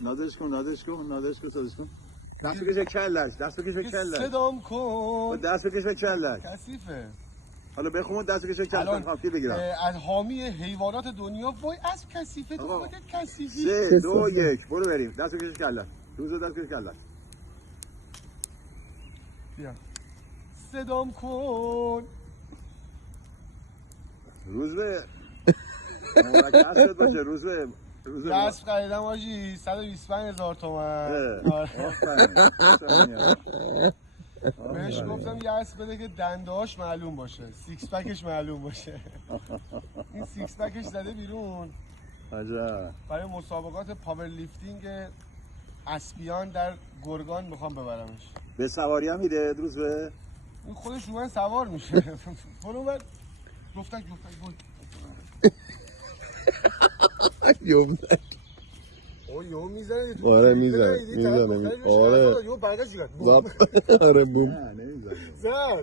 نادش کن دست بکشه کلش صدام کن دست بکشه کلش کثیفه. حالا بخون دست بکشه کلش خفتی بگیرم از حامی حیوانات دنیا وای از کثیفه تو خودت کثیفی. 3 2 1 برو بریم دست بکشه کلش روزو دست بکشه کلش بیا صدام کن روزبه مرکز شد باشه روزبه دست خریدم آجی 125,000 تومن. بهش گفتم یه اسب بده که دندهاش معلوم باشه سیکس پکش معلوم باشه. این سیکس پکش زده بیرون عجب. برای مسابقات پاور لیفتینگ اسبیان در گرگان میخوام ببرمش. به سواری هم میره روزبه این خودش رو من سوار میشه. برو بر گفتک بود یو میزنه آره میزنه آره یو برگشت آره بوم زد